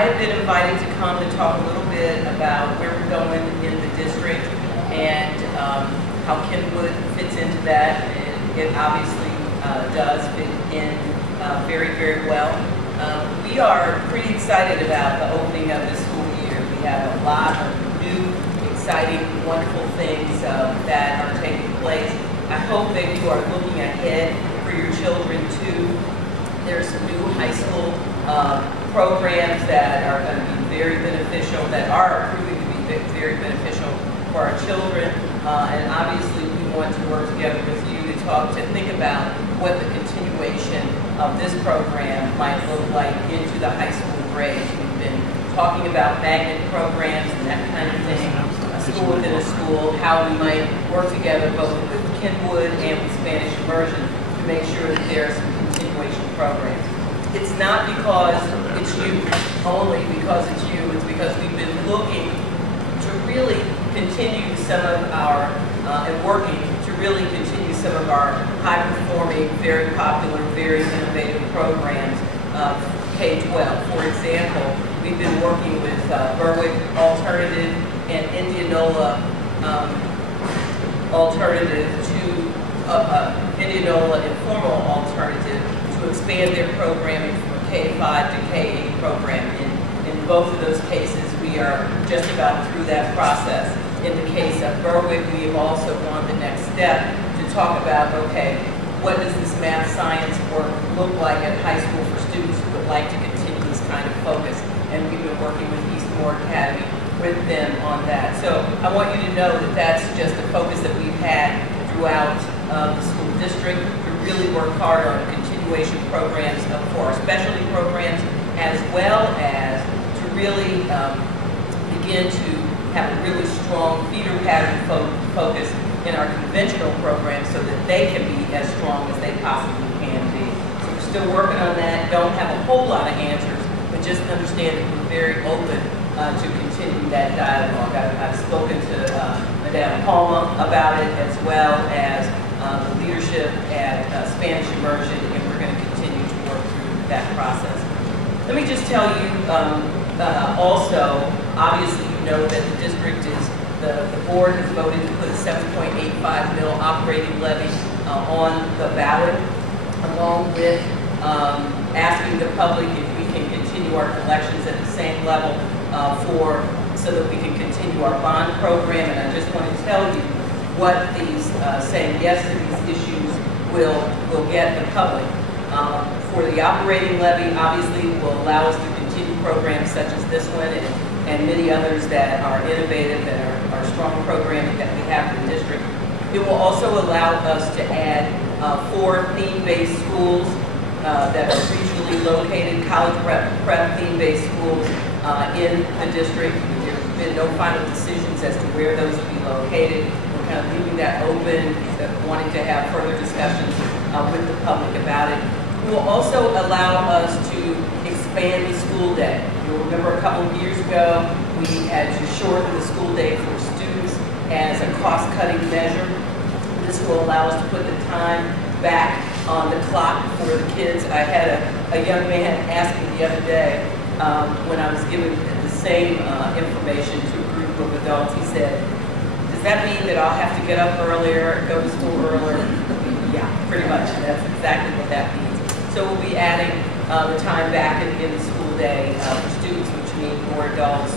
I have been invited to come to talk a little bit about where we're going in the district and how Kenwood fits into that. It obviously does fit in very, very well. We are pretty excited about the opening of this school year. We have a lot of new, exciting, wonderful things that are taking place. I hope that you are looking ahead for your children too. There's some new high school programs that are going to be very beneficial, that are proving to be very beneficial for our children. And obviously we want to work together with you to think about what the continuation of this program might look like into the high school grades. We've been talking about magnet programs and that kind of thing, a school within a school, how we might work together both with Kenwood and with Spanish immersion to make sure that there are some continuation programs. It's not because it's you, only because it's you. It's because we've been looking to really continue some of our, and working to really continue some of our high-performing, very popular, very innovative programs, K-12. For example, we've been working with Berwick Alternative and Indianola Alternative to Indianola Informal Alternative to expand their programming from a K-5 to K-8 program. In both of those cases, we are just about through that process. In the case of Berwick, we have also gone the next step to talk about, okay, what does this math science work look like at high school for students who would like to continue this kind of focus? And we've been working with Eastmore Academy with them on that. So I want you to know that that's just a focus that we've had throughout the school district to really work hard on continuation programs for our specialty programs, as well as to really begin to have a really strong feeder pattern focus in our conventional programs so that they can be as strong as they possibly can be. So we're still working on that, don't have a whole lot of answers, but just understand that we're very open to continue that dialogue. I've spoken to Madame Palma about it, as well as the leadership at Spanish Immersion, and we're going to continue to work through that process. Let me just tell you also, obviously you know that the district is, the board has voted to put a $7.85 million operating levy on the ballot, along with asking the public if we can continue our collections at the same level so that we can continue our bond program. And I just want to tell you what these saying yes to these issues will get the public. For the operating levy, obviously will allow us to continue programs such as this one and many others that are innovative, that are strong programming that we have in the district. It will also allow us to add 4 theme-based schools that are regionally located, college prep theme-based schools in the district. There have been no final decisions as to where those will be located. We're kind of leaving that open, wanting to have further discussions with the public about it. It will also allow us to expand the school day. You'll remember a couple of years ago, we had to shorten the school day for students as a cost-cutting measure. This will allow us to put the time back on the clock for the kids. I had a young man ask me the other day when I was giving the same information to a group of adults. He said, does that mean that I'll have to get up earlier, go to school earlier? Yeah, pretty much. That's exactly what that means. So we'll be adding the time back in the school day for students, which means more adults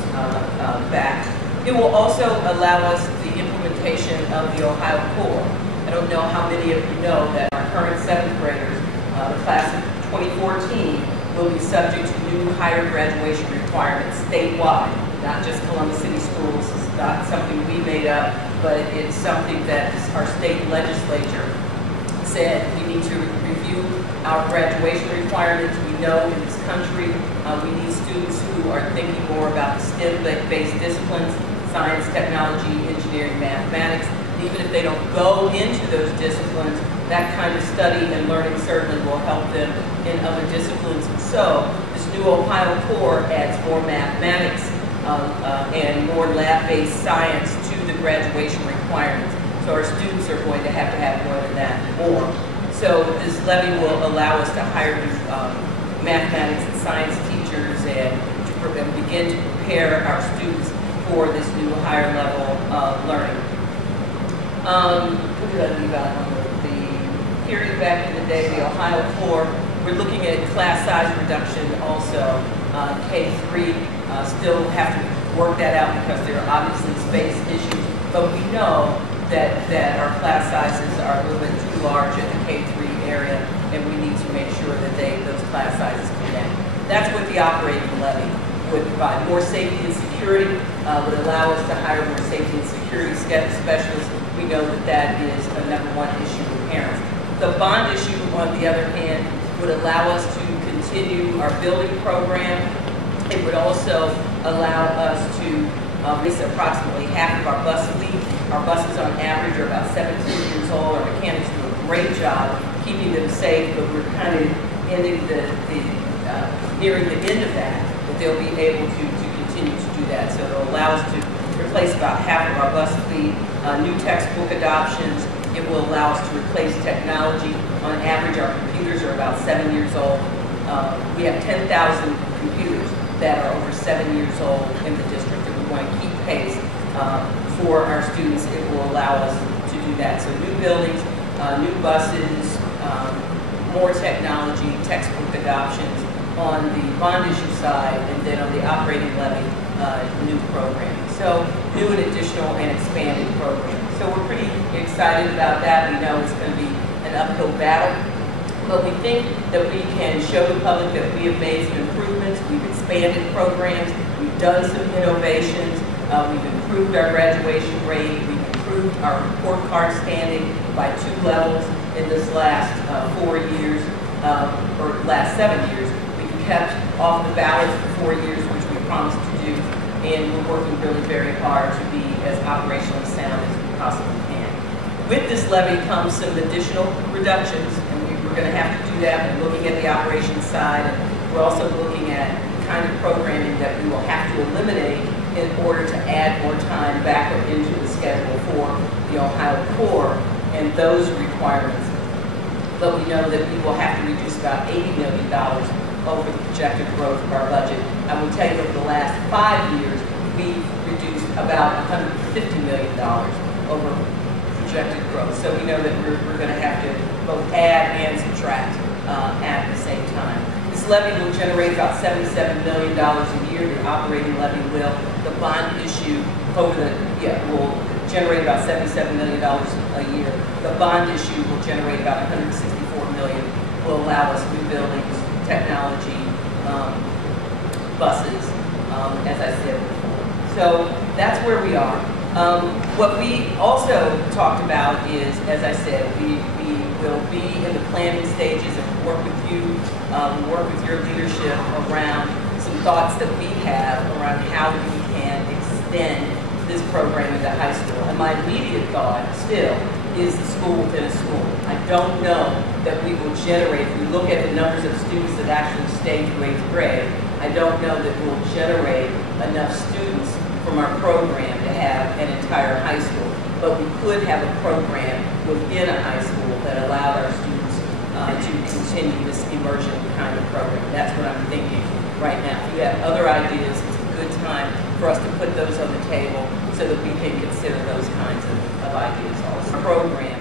back. It will also allow us the implementation of the Ohio Core. I don't know how many of you know that our current 7th graders, the class of 2014, will be subject to new higher graduation requirements statewide, not just Columbus City Schools. It's not something we made up, but it's something that our state legislature said we need to review our graduation requirements. We know in this country we need students who are thinking more about the STEM-based disciplines, science, technology, engineering, mathematics. Even if they don't go into those disciplines, that kind of study and learning certainly will help them in other disciplines. So this new Ohio Core adds more mathematics and more lab-based science to the graduation requirements. So our students are going to have more than that, more. So this levy will allow us to hire mathematics and science teachers and prepare our students for this new higher level learning. What did I leave out on the period back in the day, the Ohio 4? We're looking at class size reduction also. K-3 still have to work that out because there are obviously space issues, but we know that our class sizes are a little bit too large in the K-3 area, and we need to make sure that those class sizes come down. That's what the operating levy would provide. More safety and security would allow us to hire more safety and security specialists. We know that is a #1 issue with parents. The bond issue, on the other hand, would allow us to continue our building program. It would also allow us to lease approximately half of our bus fleet. Our buses on average are about 17 years old. Our mechanics do a great job keeping them safe, but we're kind of ending nearing the end of that, but they'll be able to continue to do that. So it'll allow us to replace about half of our bus fleet, new textbook adoptions. It will allow us to replace technology. On average, our computers are about 7 years old. We have 10,000 computers that are over 7 years old in the district, and we want to keep pace for our students. It will allow us to do that. So new buildings, new buses, more technology, textbook adoptions on the bond issue side, and then on the operating levy, new programming. So new and additional and expanded programs. So we're pretty excited about that. We know it's going to be an uphill battle, but we think that we can show the public that we have made some improvements. We've expanded programs. We've done some innovations. We've improved our graduation rate. We've improved our report card standing by 2 levels in this last 4 years, or last 7 years. We've kept off the ballot for 4 years, which we promised to do, and we're working really very hard to be as operationally sound as we possibly can. With this levy comes some additional reductions, and we're going to have to do that. We're looking at the operations side, and we're also looking at the kind of programming that we will have to eliminate in order to add more time back into the schedule for the Ohio Core and those requirements. But we know that we will have to reduce about $80 million over the projected growth of our budget. I will tell you over the last 5 years, we've reduced about $150 million over projected growth. So we know that we're going to have to both add and subtract at the same time. This levy will generate about $77 million a year. The operating levy will. The bond issue will generate about $77 million a year. The bond issue will generate about $164 million. Will allow us new buildings, technology, buses, as I said before. So that's where we are. What we also talked about is, as I said, we will be in the planning stages and work with you, work with your leadership around some thoughts that we have around how we can extend this program into high school. And my immediate thought still is the school within a school. I don't know that we will generate, if we look at the numbers of students that actually stay through 8th grade, I don't know that we'll generate enough students from our program to have an entire high school. But we could have a program within a high school that allowed our students to continue this immersion kind of program. That's what I'm thinking right now. If you have other ideas, it's a good time for us to put those on the table so that we can consider those kinds of ideas also. Program